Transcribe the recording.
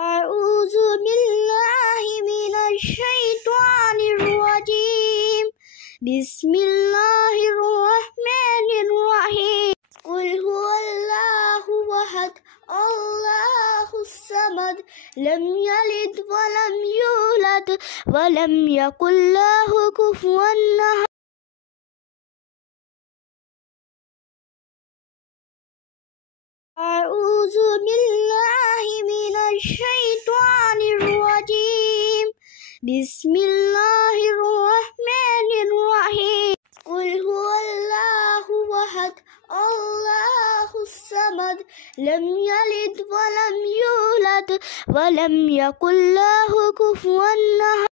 أعوذ بالله من الشيطان الرجيم. بسم الله الرحمن الرحيم. قل هو الله أحد الله الصمد لم يلد ولم يولد ولم يكن له كفوا أحد. أعوذ بالله من الشيطان الرجيم. بسم الله الرحمن الرحيم. قل هو الله أحد الله الصمد لم يلد ولم يولد ولم يكن له كفوا أحد.